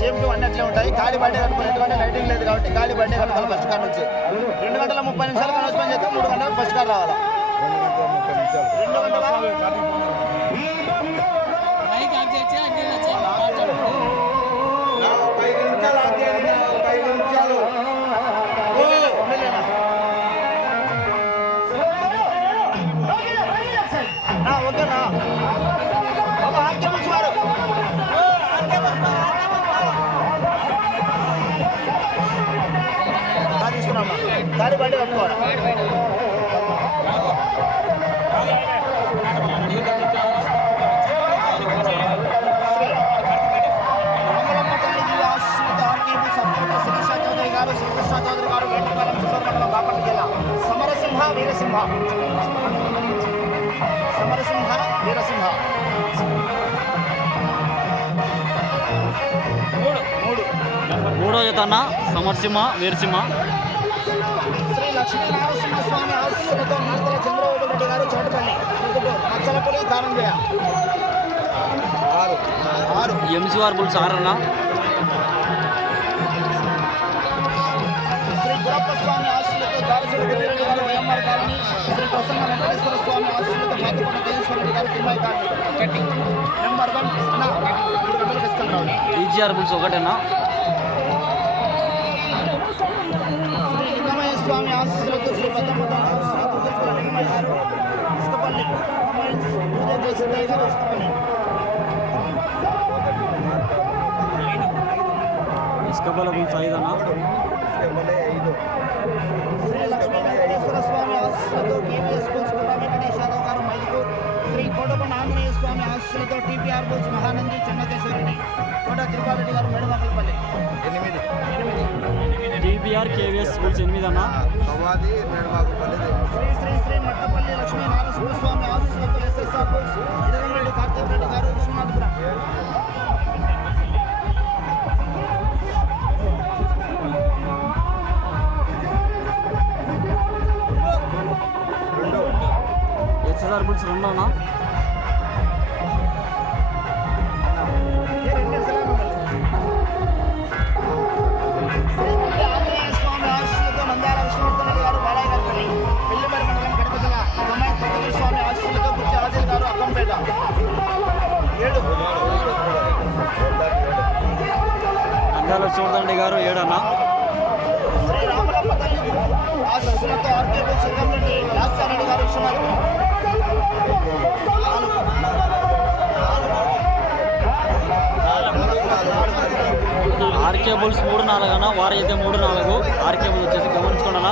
Same to అన్నీ అట్లే ఉంటాయి. ఖాళీ బండి కట్టుకోవాలి, ఎందుకంటే లైటింగ్ లేదు కాబట్టి ఖాళీ బండి కట్టుకోవాలి. ఫస్ట్ కార్ నుంచి 2 గంటల 30 నిమిషాలు అనౌన్స్మెంట్ చేస్తే 3 గంటలకు ఫస్ట్ కార్ రావాలా. 2 గంటల ఓకేనా గాడి బండి కట్టుకోవాలి. శ్రీకృష్ణ చౌదరి గారు వేటపాలెం చిత్తూరు మండలం బాపట్ల జిల్లా. సమరసింహ వీరసింహ మూడో జత అన్న సమరసింహ వీరసింహ. శ్రీ లక్ష్మీనారసింహ స్వామి ఆశీస్సులతో నార్తల చంద్రబాబు రెడ్డి గారు చోటుపల్లి మచ్చలపల్లి కారంజయ 6 ఎంసీఆర్ బుల్స్ 6 అన్న. శ్రీ గురప్ప స్వామి ఆశీస్సులతో దారశిరెడ్డి రెడ్డి గారు వైఎంఆర్ కాలనీ. శ్రీ ప్రసన్న వెంకటేశ్వర స్వామి ఆశీస్సులతో మాతృపన్న తేజేశ్వర రెడ్డి గారు తిమ్మాయి కాలనీ నెంబర్ 1 అన్న 3 గంటలకు ఇస్తున్నాం. ఈజీఆర్ బుల్స్ 1 అన్న. శ్రీ లింగమయ్య స్వామి ఆశీస్సులతో శ్రీ పెద్దమ్మ లింగమయ్య గారు ఇసుకపల్లి పూజ గారు ఇసుకపల్లి బుల్స్ 5 అన్న. శ్రీ లక్ష్మీ వెంకటేశ్వర స్వామి ఆశీస్సులతో కేవీఎస్ బుల్స్ కోట వెంకటేష్ యాదవ్ గారు మైదుకూరు. శ్రీ కోటకొండ ఆంజనేయ స్వామి ఆశీస్సులతో టీపీఆర్ బుల్స్ మహానంది చెన్నకేశ్వరరెడ్డి కోట తిరుపారెడ్డి గారు మేడమకల్పల్లి 8 టీపీఆర్ కేవీఎస్ బుల్స్ 8 అన్న. శ్రీ శ్రీ శ్రీ మట్టపల్లి లక్ష్మీ నారసింహ స్వామి ఆశీస్సులతో ఎస్ఎస్ఆర్ బుల్స్ ఇరగంరెడ్డి కార్తీక్ రెడ్డి గారు విశ్వనాథపురం. ఎస్ఎస్ఆర్ బుల్స్ 2 అన్న. ఆంజనేయ స్వామి ఆశీస్సులతో నంద్యాల విష్ణువర్ధన్ రెడ్డి గారు బాలాయపల్లి పెళ్లిమరి మండలం కడప జిల్లా. అమ్మాయి తొమ్మిది స్వామి ఆశీస్సులతో గుర్తి ఆదిల్ గారు అక్కంపేట 7. నంద్యాల విష్ణువర్ధన్ రెడ్డి గారు 7 అన్న. శ్రీ రామలమ్మ తల్లి ఆశీస్సులతో ఆర్కేబుల్ సింగంరెడ్డి రాజారెడ్డి గారు విశ్వనాథపురం 4. ఆర్కే బుల్స్ 3-4 అన్న. వారు అయితే 3-4. ఆర్కే బుల్స్ వచ్చేసి గమనించుకోండి అన్న.